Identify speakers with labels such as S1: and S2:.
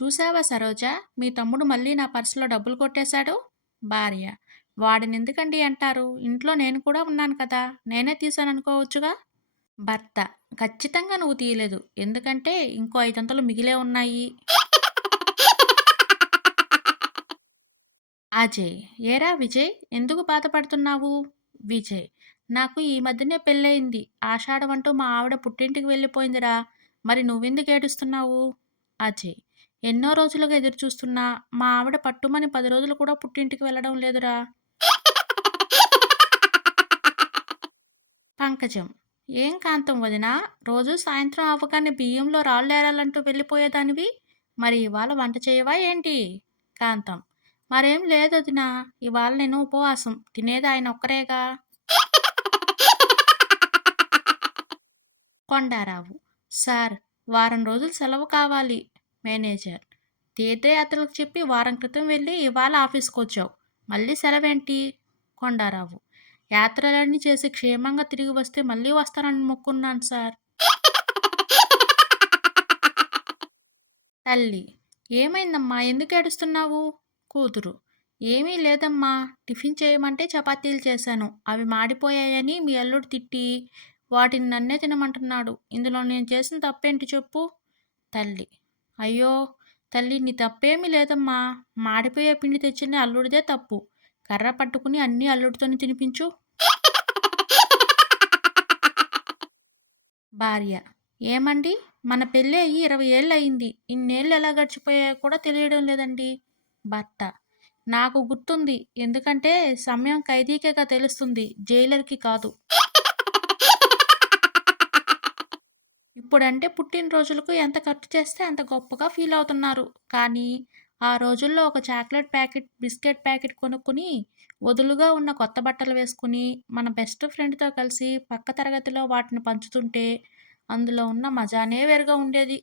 S1: చూసావా సరోజా మీ తమ్ముడు మళ్ళీ నా పర్సులో డబ్బులు కొట్టేశాడు
S2: భార్య వాడిని ఎందుకండి అంటారు ఇంట్లో నేను కూడా ఉన్నాను కదా నేనే అనుకోవచ్చుగా
S1: భర్త ఖచ్చితంగా నువ్వు తీయలేదు ఎందుకంటే ఇంకో ఐదంతలు మిగిలే ఉన్నాయి
S2: అజయ్ ఏరా విజయ్ ఎందుకు బాధపడుతున్నావు
S3: విజయ్ నాకు ఈ మధ్యనే పెళ్ళయింది ఆషాఢం అంటూ మా ఆవిడ పుట్టింటికి వెళ్ళిపోయిందిరా మరి నువ్వెందుకు ఏడుస్తున్నావు
S2: అజయ్ ఎన్నో రోజులుగా ఎదురు చూస్తున్నా మా ఆవిడ పట్టుమని పది రోజులు కూడా పుట్టింటికి వెళ్ళడం లేదురా
S4: పంకజం ఏం కాంతం వదినా రోజు సాయంత్రం అవ్వగానే బియ్యంలో ఏరాలంటూ వెళ్ళిపోయేదానివి మరి ఇవాళ వంట చేయవా ఏంటి
S1: కాంతం మరేం లేదు వదినా ఇవాళ నేను ఉపవాసం తినేది ఆయన ఒక్కరేగా
S5: కొండారావు సార్ వారం రోజులు సెలవు కావాలి
S6: మేనేజర్ తీర్థయాత్రలకు చెప్పి వారం క్రితం వెళ్ళి ఇవాళ ఆఫీస్కి వచ్చావు మళ్ళీ సెలవేంటి
S5: కొండారావు యాత్రలన్నీ చేసి క్షేమంగా తిరిగి వస్తే మళ్ళీ వస్తానని మొక్కున్నాను సార్
S7: తల్లి ఏమైందమ్మా ఎందుకు ఏడుస్తున్నావు
S8: కూతురు ఏమీ లేదమ్మా టిఫిన్ చేయమంటే చపాతీలు చేశాను అవి మాడిపోయాయని మీ అల్లుడు తిట్టి వాటిని నన్నే తినమంటున్నాడు ఇందులో నేను చేసిన తప్పేంటి చెప్పు
S7: తల్లి అయ్యో తల్లి నీ తప్పేమీ లేదమ్మా మాడిపోయే పిండి తెచ్చిన అల్లుడిదే తప్పు కర్ర పట్టుకుని అన్ని అల్లుడితోని తినిపించు
S2: భార్య ఏమండి మన పెళ్ళి అయ్యి ఇరవై ఏళ్ళు అయింది ఇన్నేళ్ళు ఎలా గడిచిపోయాయో కూడా తెలియడం లేదండి
S1: భర్త నాకు గుర్తుంది ఎందుకంటే సమయం ఖైదీకేగా తెలుస్తుంది జైలర్కి కాదు
S3: ఇప్పుడంటే పుట్టినరోజులకు ఎంత ఖర్చు చేస్తే అంత గొప్పగా ఫీల్ అవుతున్నారు కానీ ఆ రోజుల్లో ఒక చాక్లెట్ ప్యాకెట్ బిస్కెట్ ప్యాకెట్ కొనుక్కొని వదులుగా ఉన్న కొత్త బట్టలు వేసుకుని మన బెస్ట్ ఫ్రెండ్తో కలిసి పక్క తరగతిలో వాటిని పంచుతుంటే అందులో ఉన్న మజానే వేరుగా ఉండేది